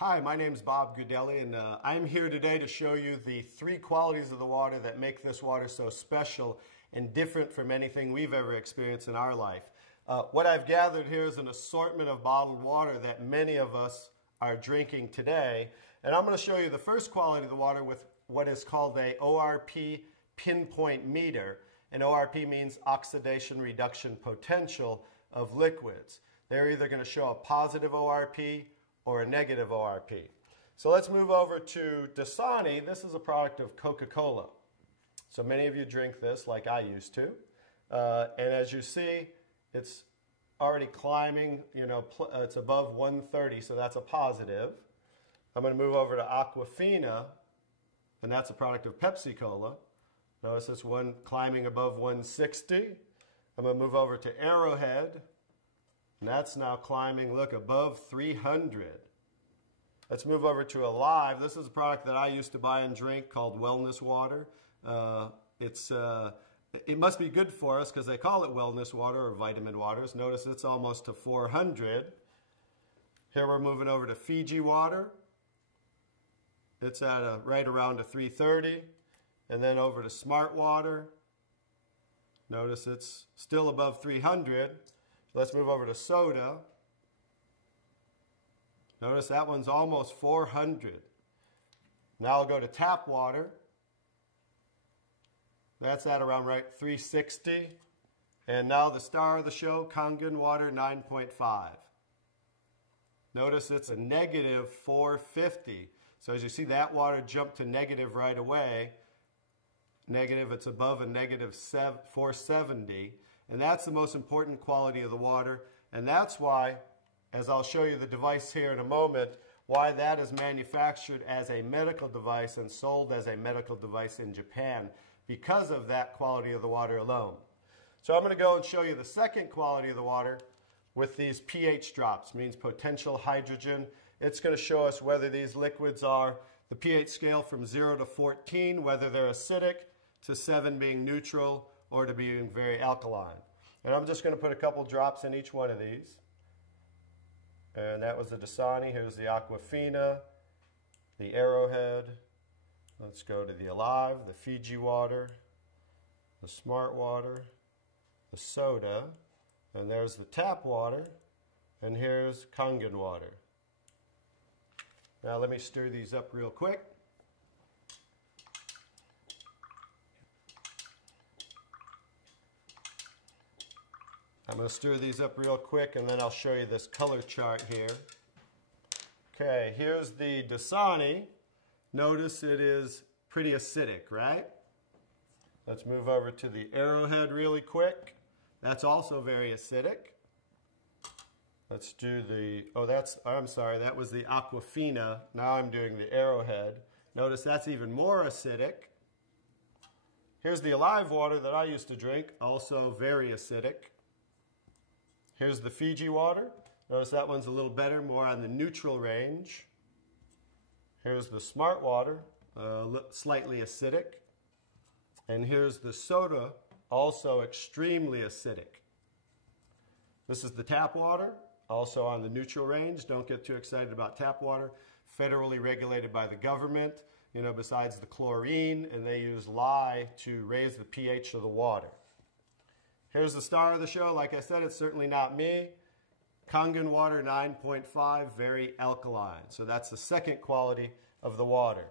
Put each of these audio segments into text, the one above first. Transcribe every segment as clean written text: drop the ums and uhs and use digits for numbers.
Hi, my name is Bob Gudelli, and I'm here today to show you the 3 qualities of the water that make this water so special and different from anything we've ever experienced in our life. What I've gathered here is an assortment of bottled water that many of us are drinking today, and I'm going to show you the first quality of the water with what is called a ORP pinpoint meter, and ORP means oxidation reduction potential of liquids. They're either going to show a positive ORP or a negative ORP. So let's move over to Dasani. This is a product of Coca-Cola. So many of you drink this like I used to. And as you see, it's already climbing, it's above 130, so that's a positive. I'm going to move over to Aquafina, and that's a product of Pepsi-Cola. Notice this one climbing above 160. I'm going to move over to Arrowhead, and that's now climbing, look, above 300. Let's move over to Alive. This is a product that I used to buy and drink called Wellness Water. It must be good for us because they call it wellness water or vitamin waters. Notice it's almost to 400. Here we're moving over to Fiji water. It's at right around a 330. And then over to Smart Water. Notice it's still above 300. Let's move over to soda. Notice that one's almost 400. Now I'll go to tap water. That's at around 360. And now the star of the show, KanGen water 9.5. Notice it's a negative 450. So as you see, that water jumped to negative right away. Negative, it's above a negative 470. And that's the most important quality of the water. And that's why, as I'll show you the device here in a moment, why that is manufactured as a medical device and sold as a medical device in Japan, because of that quality of the water alone. So I'm going to go and show you the second quality of the water with these pH drops, means potential hydrogen. It's going to show us whether these liquids are the pH scale from 0 to 14, whether they're acidic, to 7 being neutral, or to being very alkaline. And I'm just going to put a couple drops in each one of these. And that was the Dasani. Here's the Aquafina, the Arrowhead. Let's go to the Alive, the Fiji water, the Smart water, the soda, and there's the tap water, and here's KanGen water. Now let me stir these up real quick. I'm going to stir these up real quick, and then I'll show you this color chart here. Okay, here's the Dasani. Notice it is pretty acidic, right? Let's move over to the Arrowhead really quick. That's also very acidic. Let's do the, I'm sorry, that was the Aquafina. Now I'm doing the Arrowhead. Notice that's even more acidic. Here's the Alive water that I used to drink, also very acidic. Here's the Fiji water. Notice that one's a little better, more on the neutral range. Here's the Smart water, slightly acidic. And here's the soda, also extremely acidic. This is the tap water, also on the neutral range. Don't get too excited about tap water. Federally regulated by the government, besides the chlorine, and they use lye to raise the pH of the water. Here's the star of the show. Like I said, it's certainly not me. KanGen water 9.5, very alkaline. So that's the second quality of the water.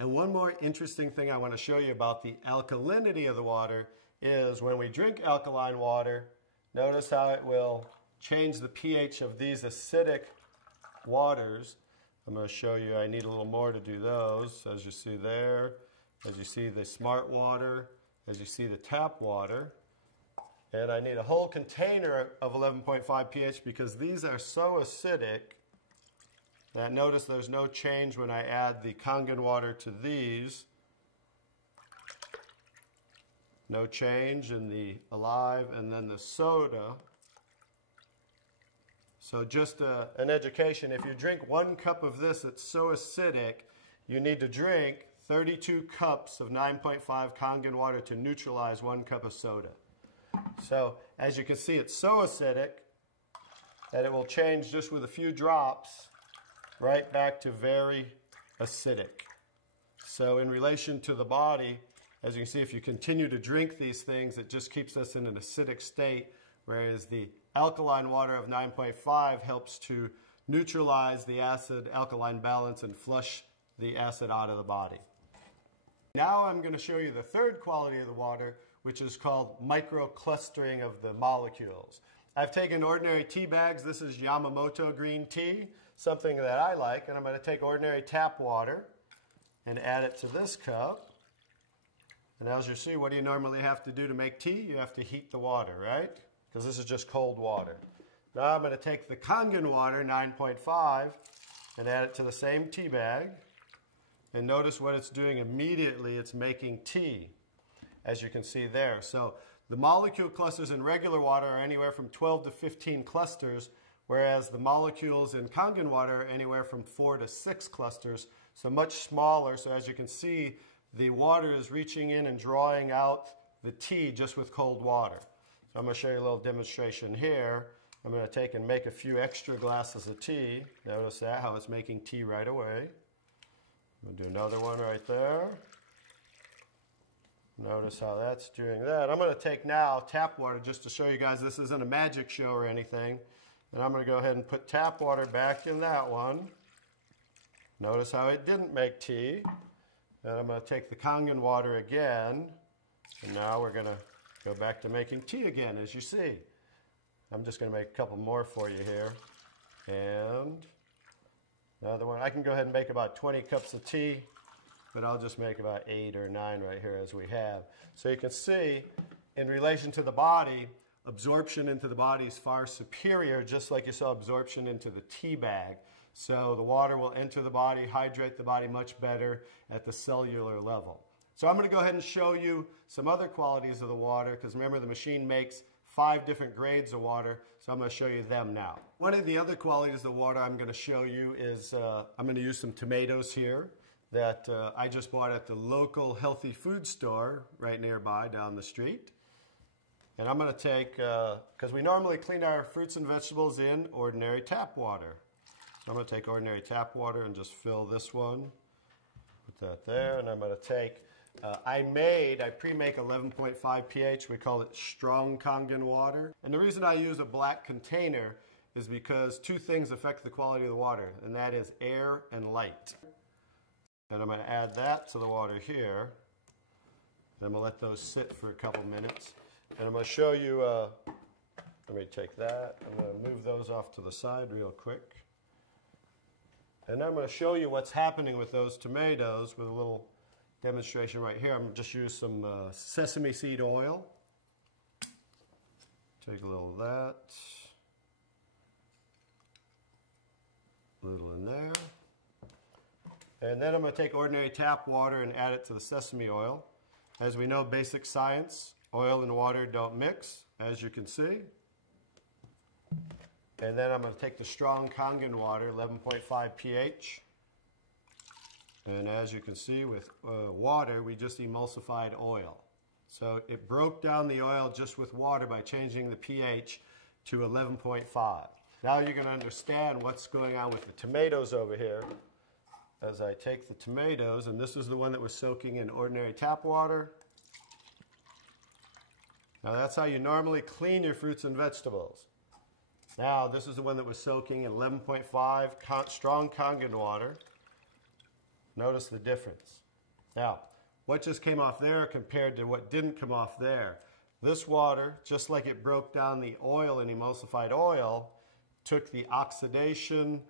And one more interesting thing I want to show you about the alkalinity of the water is when we drink alkaline water, notice how it will change the pH of these acidic waters. I'm going to show you, I need a little more to do those. As you see there, as you see the Smart water, as you see the tap water. And I need a whole container of 11.5 pH because these are so acidic that notice there's no change when I add the KanGen water to these. No change in the Alive, and then the soda. So just an education, if you drink 1 cup of this, it's so acidic, you need to drink 32 cups of 9.5 KanGen water to neutralize 1 cup of soda. So as you can see, it's so acidic that it will change just with a few drops right back to very acidic. So in relation to the body, as you can see, if you continue to drink these things, it just keeps us in an acidic state, whereas the alkaline water of 9.5 helps to neutralize the acid-alkaline balance and flush the acid out of the body. Now I'm going to show you the third quality of the water, which is called microclustering of the molecules. I've taken ordinary tea bags. This is Yamamoto green tea, something that I like, and I'm going to take ordinary tap water and add it to this cup. And as you see, what do you normally have to do to make tea? You have to heat the water, right? Because this is just cold water. Now I'm going to take the KanGen water, 9.5, and add it to the same tea bag. And notice what it's doing immediately. It's making tea, as you can see there. So the molecule clusters in regular water are anywhere from 12 to 15 clusters, whereas the molecules in KanGen water are anywhere from 4 to 6 clusters, so much smaller. So as you can see, the water is reaching in and drawing out the tea just with cold water. So I'm going to show you a little demonstration here. I'm going to take and make a few extra glasses of tea. Notice that, how it's making tea right away. I'm going to do another one right there. Notice how that's doing that. I'm going to take now tap water just to show you guys this isn't a magic show or anything. And I'm going to go ahead and put tap water back in that one. Notice how it didn't make tea. And I'm going to take the KanGen water again. And now we're going to go back to making tea again, as you see. I'm just going to make a couple more for you here. And another one. I can go ahead and make about 20 cups of tea, but I'll just make about 8 or 9 right here as we have. So you can see, in relation to the body, absorption into the body is far superior, just like you saw absorption into the tea bag. So the water will enter the body, hydrate the body much better at the cellular level. So I'm going to go ahead and show you some other qualities of the water, because remember the machine makes 5 different grades of water, so I'm going to show you them now. One of the other qualities of the water I'm going to show you is, I'm going to use some tomatoes here that I just bought at the local healthy food store right nearby down the street. And I'm going to take, because we normally clean our fruits and vegetables in ordinary tap water. So I'm going to take ordinary tap water and just fill this one. Put that there, and I'm going to take, I pre-make 11.5 pH. We call it strong KanGen water. And the reason I use a black container is because 2 things affect the quality of the water, and that is air and light. And I'm going to add that to the water here. And I'm going to let those sit for a couple minutes. And I'm going to show you, let me take that. I'm going to move those off to the side real quick. And I'm going to show you what's happening with those tomatoes with a little demonstration right here. I'm going to just use some sesame seed oil. Take a little of that. A little in there. And then I'm going to take ordinary tap water and add it to the sesame oil. As we know, basic science, oil and water don't mix, as you can see. And then I'm going to take the strong KanGen water, 11.5 pH. And as you can see with water, we just emulsified oil. So it broke down the oil just with water by changing the pH to 11.5. Now you're going to understand what's going on with the tomatoes over here. As I take the tomatoes, and this is the one that was soaking in ordinary tap water. Now that's how you normally clean your fruits and vegetables. Now this is the one that was soaking in 11.5 strong KanGen water. Notice the difference. Now, what just came off there compared to what didn't come off there? This water, just like it broke down the oil in emulsified oil, took the oxidation,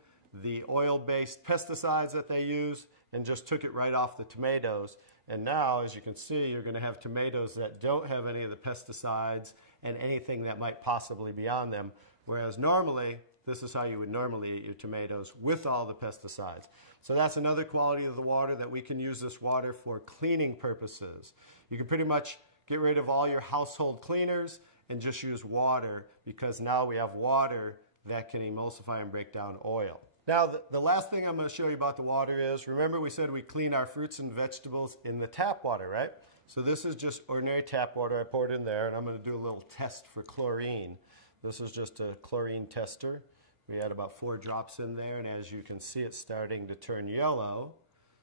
the oil-based pesticides that they use, and just took it right off the tomatoes. And now, as you can see, you're going to have tomatoes that don't have any of the pesticides and anything that might possibly be on them. Whereas normally, this is how you would normally eat your tomatoes, with all the pesticides. So that's another quality of the water, that we can use this water for cleaning purposes. You can pretty much get rid of all your household cleaners and just use water, because now we have water that can emulsify and break down oil. Now, the last thing I'm going to show you about the water is, remember we said we clean our fruits and vegetables in the tap water, right? So this is just ordinary tap water. I poured in there, and I'm going to do a little test for chlorine. This is just a chlorine tester. We add about 4 drops in there, and as you can see, it's starting to turn yellow.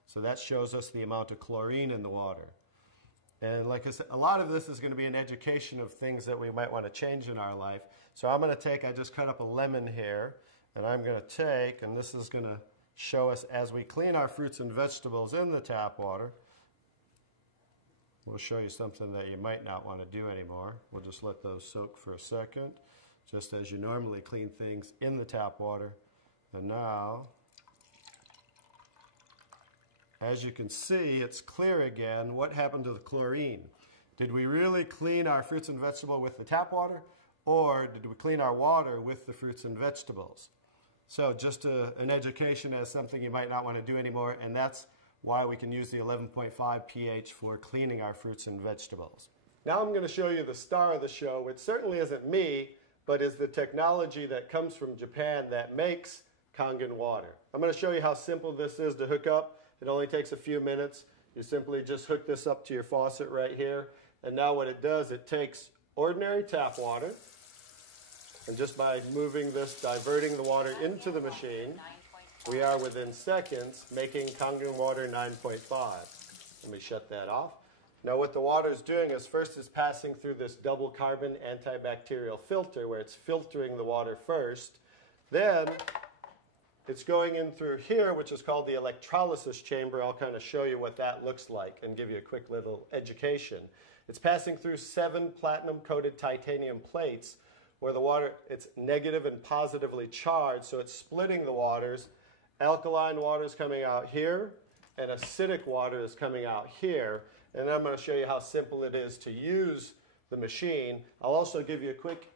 So that shows us the amount of chlorine in the water. And like I said, a lot of this is going to be an education of things that we might want to change in our life. So I'm going to take, I just cut up a lemon here, and I'm going to take, and this is going to show us as we clean our fruits and vegetables in the tap water. We'll show you something that you might not want to do anymore. We'll just let those soak for a second, just as you normally clean things in the tap water. And now, as you can see, it's clear again. What happened to the chlorine? Did we really clean our fruits and vegetables with the tap water, or did we clean our water with the fruits and vegetables? So just an education as something you might not want to do anymore, and that's why we can use the 11.5 pH for cleaning our fruits and vegetables. Now I'm going to show you the star of the show, which certainly isn't me, but is the technology that comes from Japan that makes KanGen water. I'm going to show you how simple this is to hook up. It only takes a few minutes. You simply just hook this up to your faucet right here. And now what it does, it takes ordinary tap water, and just by moving this, diverting the water into the machine, we are within seconds making KanGen water 9.5. Let me shut that off. Now what the water is doing is first it's passing through this double carbon antibacterial filter where it's filtering the water first. Then it's going in through here, which is called the electrolysis chamber. I'll kind of show you what that looks like and give you a quick little education. It's passing through 7 platinum-coated titanium plates where the water, it's negative and positively charged, so it's splitting the waters. Alkaline water is coming out here, and acidic water is coming out here. And I'm going to show you how simple it is to use the machine. I'll also give you a quick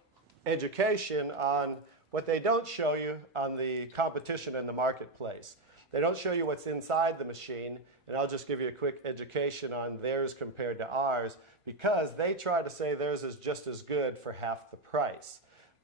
education on what they don't show you on the competition in the marketplace. They don't show you what's inside the machine, and I'll just give you a quick education on theirs compared to ours, because they try to say theirs is just as good for half the price.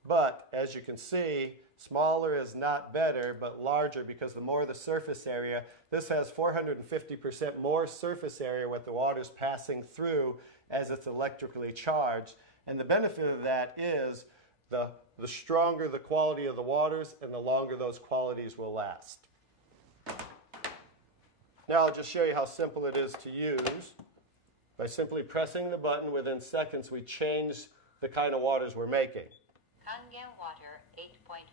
But as you can see, smaller is not better, but larger, because the more the surface area, this has 450% more surface area with the water's passing through as it's electrically charged. And the benefit of that is the stronger the quality of the waters and the longer those qualities will last. Now I'll just show you how simple it is to use. By simply pressing the button, within seconds we change the kind of waters we're making. KanGen water 8.5.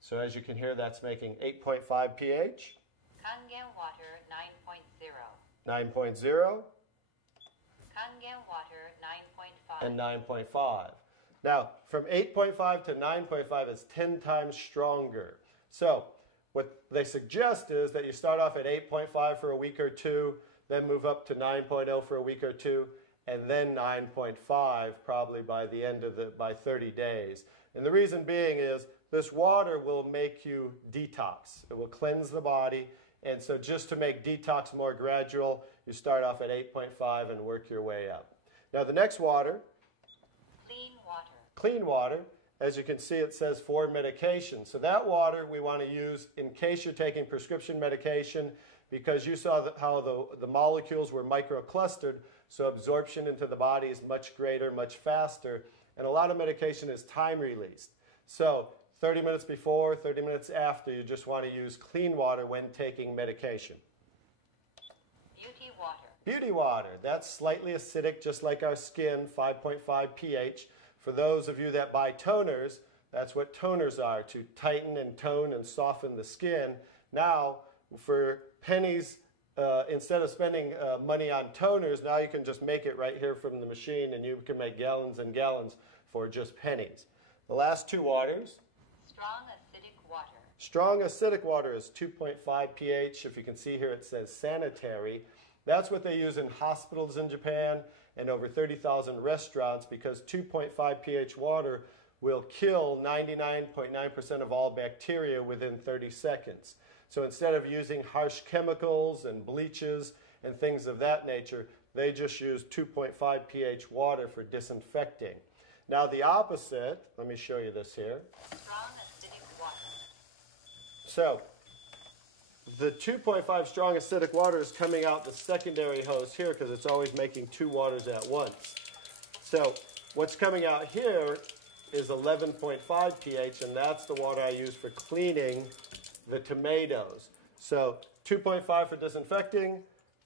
So as you can hear, that's making 8.5 pH. KanGen water 9.0. 9.0. KanGen water 9.5. And 9.5. Now, from 8.5 to 9.5 is 10 times stronger. So what they suggest is that you start off at 8.5 for a week or two, then move up to 9.0 for a week or two, and then 9.5 probably by the end of by 30 days. And the reason being is this water will make you detox. It will cleanse the body. And so just to make detox more gradual, you start off at 8.5 and work your way up. Now the next water, Clean water. Clean water, as you can see it says for medication. So that water we want to use in case you're taking prescription medication, because you saw how the molecules were microclustered, so absorption into the body is much greater, much faster, and a lot of medication is time released. So 30 minutes before, 30 minutes after, you just want to use clean water when taking medication. Beauty water. Beauty water, that's slightly acidic, just like our skin, 5.5 pH. For those of you that buy toners, that's what toners are, to tighten and tone and soften the skin. Now, for pennies, instead of spending money on toners, now you can just make it right here from the machine, and you can make gallons and gallons for just pennies. The last two waters. Strong acidic water. Strong acidic water is 2.5 pH. If you can see here, it says sanitary. That's what they use in hospitals in Japan and over 30,000 restaurants, because 2.5 pH water will kill 99.9% of all bacteria within 30 seconds. So instead of using harsh chemicals and bleaches and things of that nature, they just use 2.5 pH water for disinfecting. Now the opposite, let me show you this here. Strong acidic water. So the 2.5 strong acidic water is coming out the secondary hose here, because it's always making two waters at once. So what's coming out here is 11.5 pH, and that's the water I use for cleaning the tomatoes. So 2.5 for disinfecting,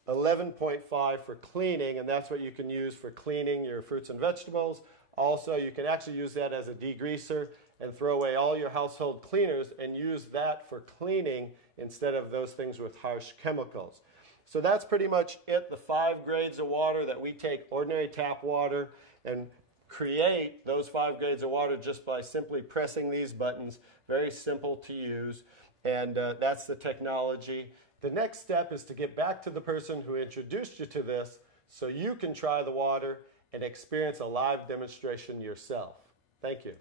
11.5 for cleaning, and that's what you can use for cleaning your fruits and vegetables. Also, you can actually use that as a degreaser and throw away all your household cleaners and use that for cleaning instead of those things with harsh chemicals. So that's pretty much it, the 5 grades of water that we take ordinary tap water and create those 5 grades of water just by simply pressing these buttons. Very simple to use, and that's the technology. The next step is to get back to the person who introduced you to this so you can try the water and experience a live demonstration yourself. Thank you.